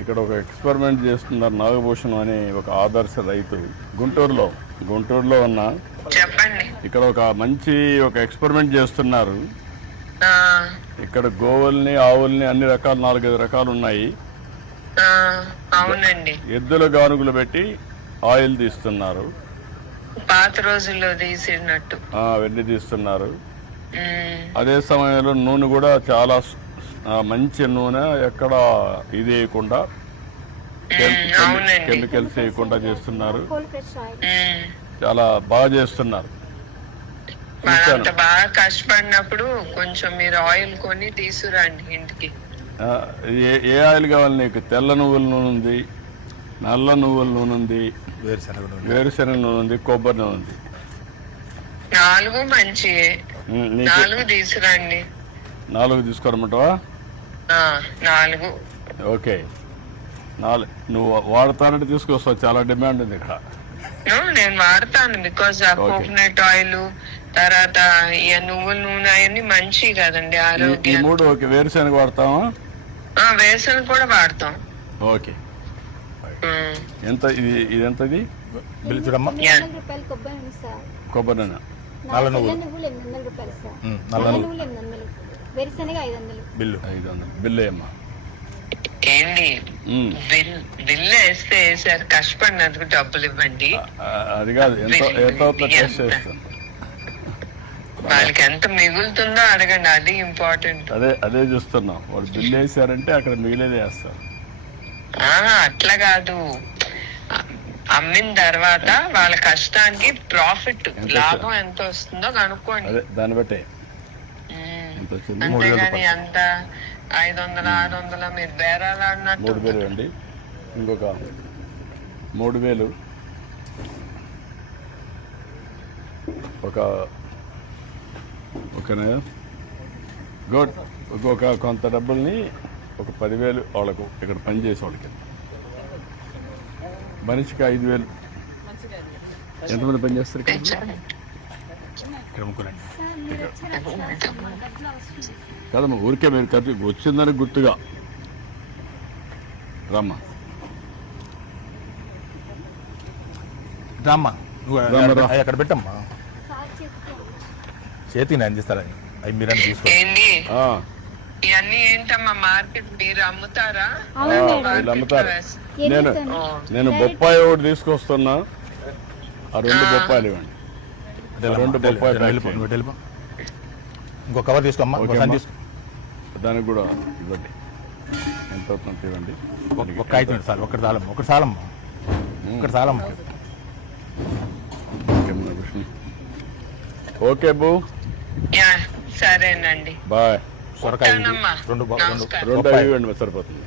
ఇక్కడ ఒక ఎక్స్పెరిమెంట్ చేస్తున్నారు నాగభూషణం అనే ఒక ఆదర్శ రైతు గుంటూరులో ఉన్న. చెప్పండి. ఇక్కడ ఒక మంచి ఎక్స్పెరిమెంట్ చేస్తున్నారు. ఆ, ఇక్కడ గోవుల్ని ఆవుల్ని అన్ని రకాలు 4-5 రకాలు ఉన్నాయి. ఆ, అవునండి. ఎద్దుల గానుగులు పెట్టి ఆయిల్ తీస్తున్నారు. పాత రోజుల్లో తీసినట్టు అవన్నీ తీస్తున్నారు. ఉమ్, అదే సమయంలో నూనె కూడా చాలా మంచి నూనె, ఎక్కడ ఇది వేయకుండా అవునండి. కెమికల్స్ వేయకుండా చేస్తున్నారు. ఉమ్. చాలా బాగా చేస్తున్నారు. మనంత బాగా కష్టపడినప్పుడు కొంచెం మీరు ఆయిల్ కొని తీసుకురండి ఇంటికి. ఏ ఆయిల్ కావాలి నీకు? తెల్ల నువ్వుల నూనె ఉంది, నల్ల నువ్వుల నూనె ఉంది, వేరుశనగ నూనె ఉంది, కొబ్బరి నూనె ఉంది. 4 మంచియే. 4 తీసుకురండి. 4 తీసుకోరమంటావా? 4. ఓకే. నువ్వు వాడతానంటే తీసుకొస్తావు, చాలా డిమాండ్ ఉంది ఇక్కడ. నేను వాడతాను. బికాస్ ఆ కోకోనట్ ఆయిల్, తర్వాత ఈ నువ్వుల నూనె అవన్నీ మంచి కదండి ఈ ఆరోగ్యం. 3 ఓకే. వేరుశనగ వాడతావా? వేరుశనగ కూడా వాడతాం. ఓకే. ఎంత ఇది ఎంత? ఇది బిల్లు చూడమ్మా. కొబ్బరి నూనె నల్ల నువ్వులు 800 రూపాయలు సార్. నల్ల నల్ల నువ్వులు నువ్వులు 800, వేరుశనగ 500. బిల్లు 500 బిల్లు అమ్మా. ఏంటి బిల్లు వేస్తే వేసారు, కష్టపడినందుకు డబ్బులు ఇవ్వండి. అది కాదు, ఎంత అవుతుందో టెస్ట్ చేస్తాను. వాళ్ళకి ఎంత మిగులుతుందో అడగండి, అది ఇంపార్టెంట్. అదే చూస్తున్నాం. వాళ్ళు బిల్లు వేసారంటే అక్కడ మిగిలేదే వేస్తారు. అట్లా కాదు, అమ్మిన తర్వాత వాళ్ళ కష్టానికి ప్రాఫిట్, లాభం ఎంత వస్తుందో కనుక్కోండి. అదే దాన్ని బట్టే ఎంత వచ్చింది. అంతేగాని అంత 500-600 మీరు బేరాలు అన్నట్టు. 3000 అండి. ఇంకొక 3000 ఓకేనా? గుడ్. ఇంకొక కొంత డబ్బుల్ని ఒక 10,000 వాళ్ళకు ఇక్కడ పనిచేసే వాళ్ళకి, మనిషికి 5,000. ఎంతమంది పనిచేస్తారు ఇక్కడ? ఇక్కడ ముగ్గురండి. కదమ్మా, ఊరికే మీరు వచ్చిందని గుర్తుగా రమ్మా. రామ్మా, నువ్వు అక్కడ పెట్టమ్మా. చేతికి నేను అందిస్తారని అవి మీరని తీసుకో. ఏంటి ఇవన్నీ ఏంటమ్మా మార్కెట్ మీరు అమ్ముతారా? వీళ్ళు అమ్ముతారు. నేను బొప్పాయి ఒకటి తీసుకొస్తున్నా. ఆ 2 బొప్పాయిలు ఇవ్వండి. 2 బొప్పాయి వెళ్ళిపో. ఇంకో కవర్ తీసుకోమ్మా. తీసుకో. దానికి కూడా ఇవ్వండి. ఎంత అవుతుందో ఇవ్వండి. ఒక కాగితం చాలు. ఒకటి చాలమ్మా. ఓకే బూ. సరేనండి. బాయ్. సొరకాయ 2 2 ఇవ్వండి, సరిపోతుంది.